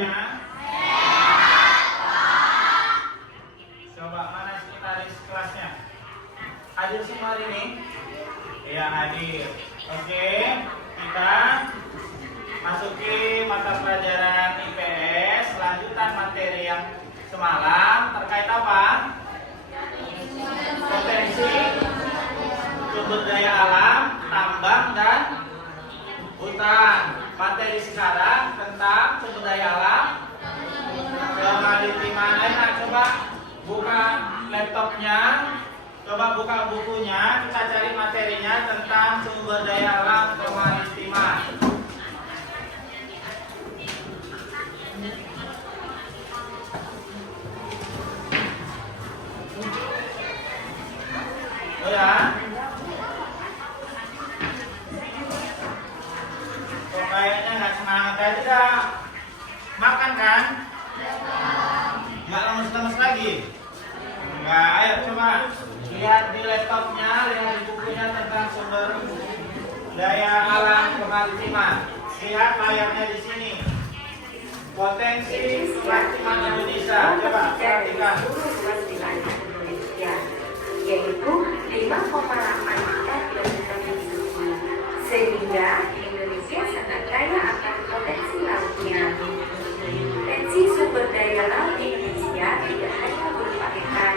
semuanya? Coba mana sekretaris kelasnya? Hadir semua hari ini? Iya, hadir. Oke, kita masuki mata pelajaran IPS, lanjutan materi yang semalam terkait apa? Potensi sumber daya alam, tambang dan hutan. Materi sekarang tentang sumber daya alam, kemaritiman. Nah, coba buka laptopnya, coba buka bukunya, kita cari materinya tentang sumber daya alam kemaritiman. Oh ya, kok kayaknya nggak semangat aja tidak makan kan? Nggak lemes-lemes lagi? Nggak, ayo coba lihat di laptopnya, lihat di bukunya tentang sumber daya alam kemaritiman. Lihat layarnya di sini. Potensi kemaritiman Indonesia. Coba perhatikan. Yaitu 5,8 juta kilometer persegi, sehingga Indonesia sangat kaya akan potensi lautnya. Potensi sumber daya laut Indonesia tidak hanya berupa ikan,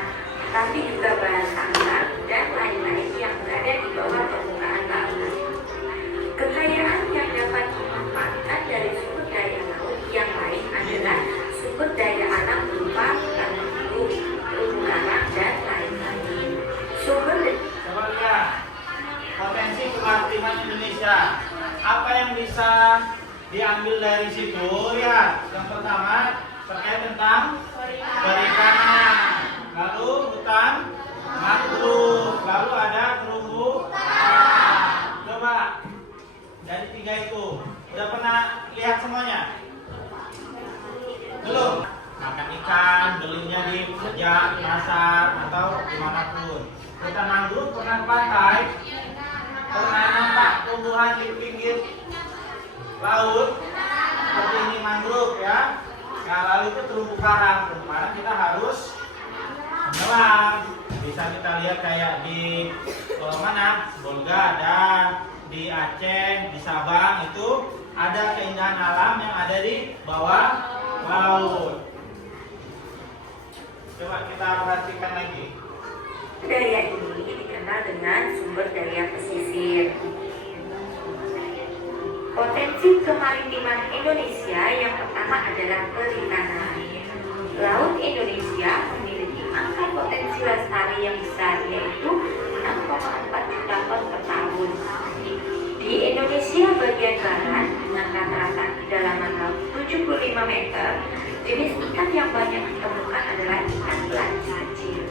tapi juga bahan tambang dan lain-lain yang berada di bawah permukaan laut. Kekayaan yang dapat dimanfaatkan dari sumber daya laut yang lain adalah sumber daya alam berupa hutan mangrove, terumbu karang, dan lain-lain. Coba lihat potensi kemaritiman Indonesia. Apa yang bisa diambil dari situ? Lihat, yang pertama terkait tentang perikanan, lalu hutan mangrove, lalu ada terumbu karang. Coba dari tiga itu udah pernah lihat semuanya? Belum? Makan ikan, belinya di pejak, pasar, atau dimanapun. Hutan mangrove pernah ke pantai? Pernah nampak tumbuhan di pinggir laut? Seperti ini mangrove ya. Nah, lalu itu terumbu karang. Terumbu karang kita harus menyelam. Bisa kita lihat kayak di mana? Bolga ada, di Aceh, di Sabang itu ada keindahan alam yang ada di bawah laut. Coba kita perhatikan lagi. Daya ini dikenal dengan sumber daya pesisir. Potensi kemaritiman Indonesia yang pertama adalah perikanan. Laut Indonesia memiliki angka potensi lestari yang besar, yaitu 6,4 juta ton per tahun. Di Indonesia bagian barat dengan rata-rata kedalaman laut 75 meter, jenis ikan yang banyak ditemukan adalah ikan pelagis kecil.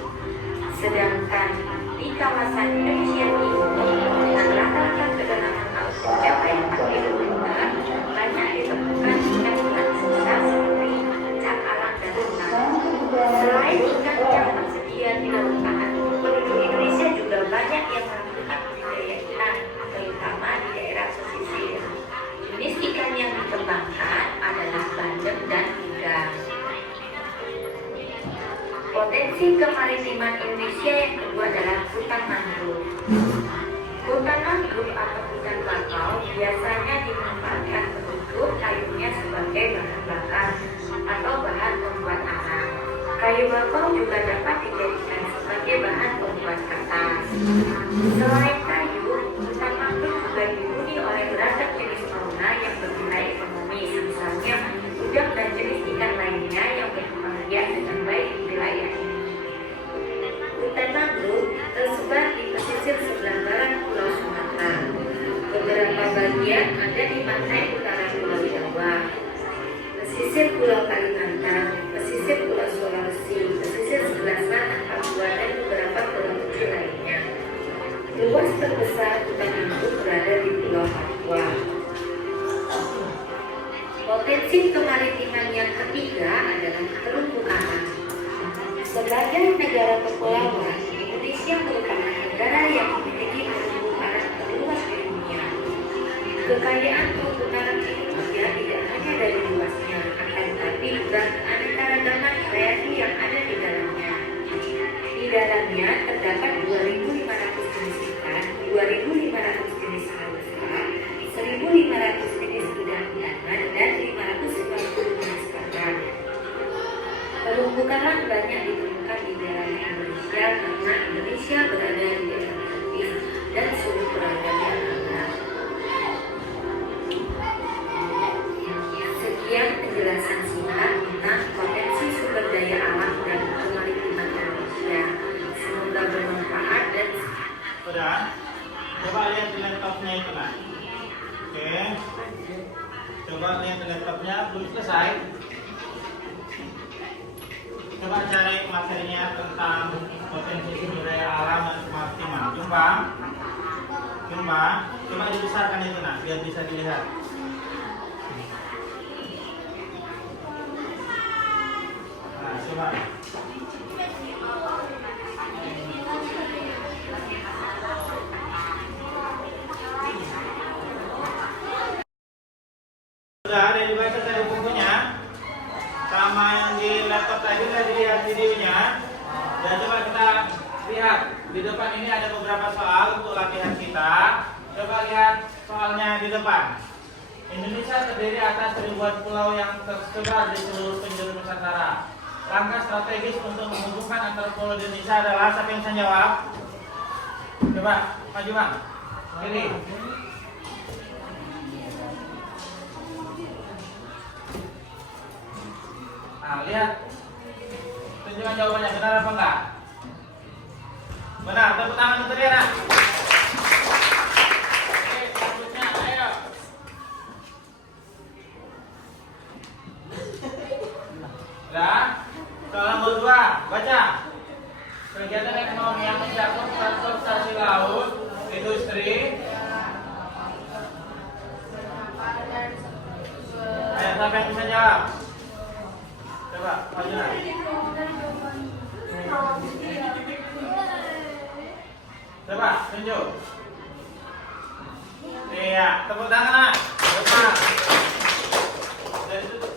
Sedangkan di kawasan Indonesia Timur dengan rata-rata kedalaman laut mencapai 4 km, banyak ditemukan ikan pelagis besar seperti cakalang dan udang. Selain ikan yang tersedia di lautan, penduduk Indonesia juga banyak yang melakukan budidaya ikan, terutama di daerah pesisir. Jenis ikan yang dikembangkan adalah bandeng dan udang. Potensi kemaritiman Indonesia yang kedua adalah hutan mangrove. Hutan mangrove atau hutan bakau biasanya dimanfaatkan penduduk kayunya sebagai bahan bakar atau bahan pembuat arang. Kayu bakau juga dapat dijadikan sebagai bahan pembuat kertas. Selain kayu, hutan mangrove juga dihuni oleh beragam jenis fauna yang bernilai ekonomis, misalnya udang dan jenis ikan lainnya yang berkembang biak dengan baik di wilayah ini. Hutan mangrove tersebar di pesisir sebelah barat Pulau Sumatera. Beberapa bagian ada di pantai utara Pulau Jawa, pesisir Pulau Kalimantan, pesisir Pulau Sulawesi, pesisir sebelah selatan Papua, dan beberapa pulau kecil lainnya. Luas terbesar hutan mangrove berada di Pulau Papua. Potensi kemaritiman yang ketiga adalah terumbu karang. Sebagai negara kepulauan, Indonesia merupakan negara yang memiliki terumbu karang terluas di dunia. Kekayaan terumbu karang Indonesia tidak hanya dari luasnya, akan keanekaragaman hayati yang ada di dalamnya. Di dalamnya terdapat 2.500 jenis ikan, 2.500 jenis hausa, 1.500 jenis udang-udangan, dan 550 jenis kerang. Terumbu karang banyak ditemukan di daerah Indonesia karena Indonesia berada di daerah tropis dan suhu peragamnya hangat. Sekian penjelasan singkat tentang potensi sumber daya alam dan kemaritiman Indonesia. Semoga bermanfaat dan Sudah? Coba lihat di laptopnya itu lah. Oke. Coba lihat di laptopnya, belum selesai. Coba cari materinya tentang potensi sumber daya alam dan kemaritiman. Jumpa. Coba dibesarkan itu nak, biar bisa dilihat. Nah, coba. Sudah ada dibaca tadi bukunya, sama yang di laptop tadi sudah dilihat videonya. Dan coba kita lihat di depan ini ada beberapa soal untuk latihan kita. Coba lihat soalnya di depan. Indonesia terdiri atas ribuan pulau yang tersebar di seluruh penjuru Nusantara. Langkah strategis untuk menghubungkan antar pulau di Indonesia adalah, siapa yang bisa jawab? Coba maju bang, pilih. Nah, lihat. Tunjukkan jawabannya, benar apa enggak? Benar, tepuk tangan untuk dia nak. Oke, selanjutnya, ayo. Sudah? Soal nomor 2, baca. Kegiatan ekonomi yang mencakup transportasi laut, industri. Ayo, siapa yang bisa jawab? Coba, maju nak. Coba, tunjuk. Iya, tepuk tangan nak. Benar. Dari situ.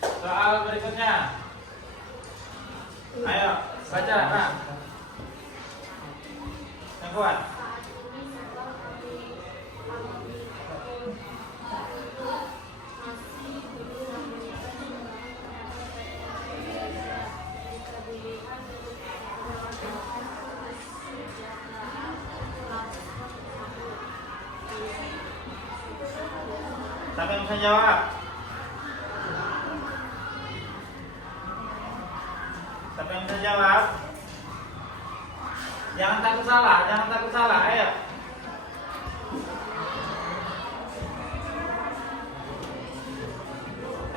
Soal berikutnya. Ayo, baca nak. Yang kuat. Siapa yang bisa jawab? Siapa yang bisa jawab? Jangan takut salah, jangan takut salah, ayo.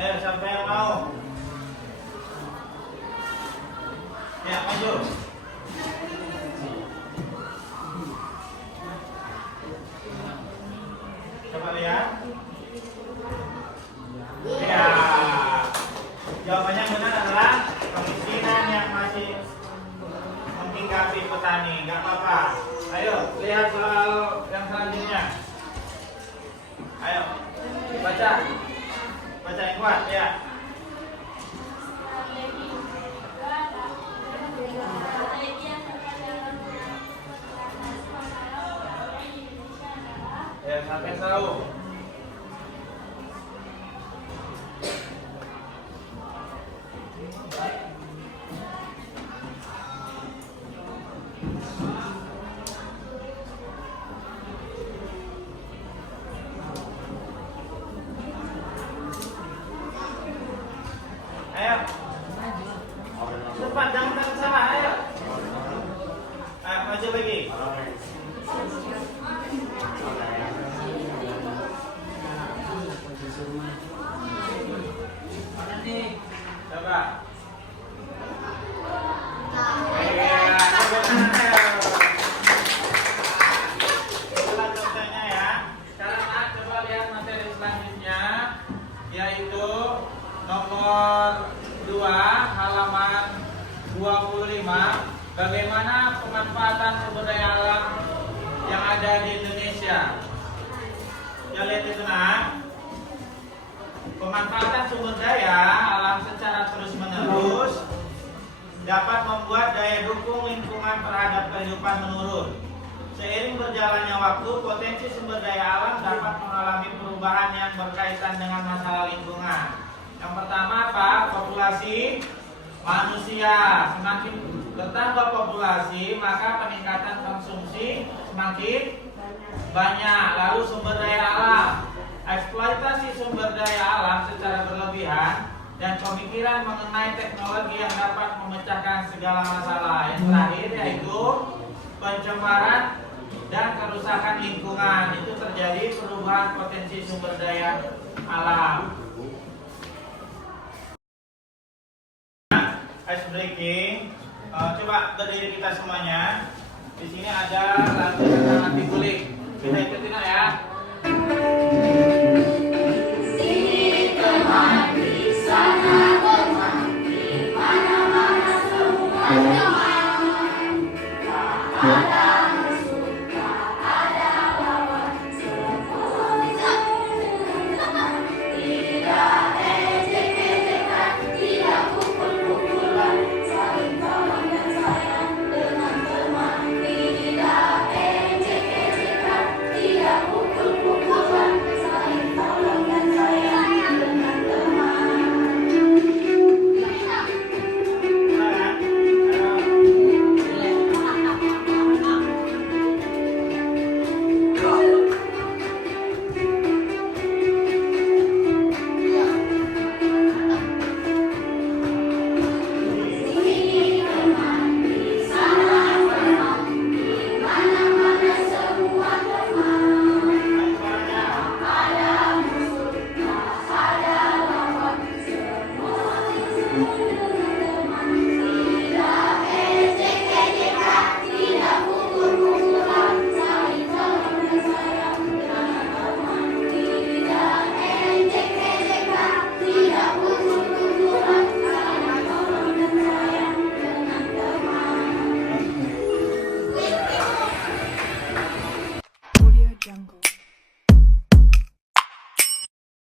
Ayo, siapa yang mau? Ya, maju. Coba lihat. Ya, jawabannya benar adalah kemiskinan yang masih menghinggapi petani. Nggak apa-apa. Ayo, lihat soal yang selanjutnya. Ayo, baca. Baca yang kuat, ya. Ya, sampai tahu. Ayo. Cepat, jangan takut salah, ayo. Ayo, maju lagi. Coba. Coba lihat materi selanjutnya, yaitu nomor 2 halaman 25. Bagaimana pemanfaatan sumber daya alam yang ada di Indonesia? Ya, lihat itu nak. Pemanfaatan sumber daya alam secara dapat membuat daya dukung lingkungan terhadap kehidupan menurun. Seiring berjalannya waktu, potensi sumber daya alam dapat mengalami perubahan yang berkaitan dengan masalah lingkungan. Yang pertama apa? Populasi manusia. Semakin bertambah populasi, maka peningkatan konsumsi semakin banyak. Lalu sumber daya alam. Eksploitasi sumber daya alam secara berlebihan dan pemikiran mengenai teknologi yang dapat memecahkan segala masalah. Yang terakhir yaitu pencemaran dan kerusakan lingkungan. Itu terjadi perubahan potensi sumber daya alam. Ice breaking. Coba berdiri kita semuanya. Di sini ada latihan artikulik. Kita ikutin ya.